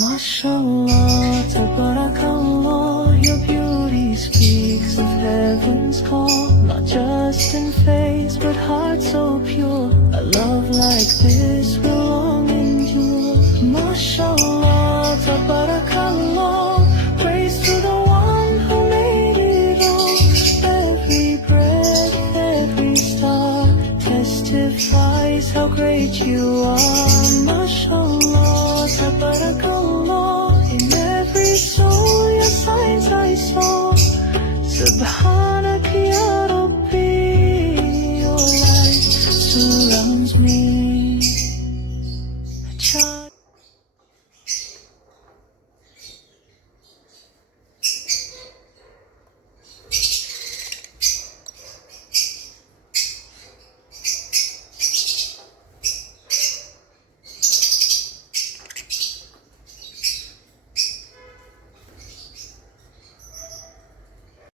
Mashallah, tabarakallah, your beauty speaks of heaven's call. Not just in face, but heart so pure. A love like this will long endure. Mashallah, tabarakallah, praise to the one who made it all. Every breath, every star testifies how great you are.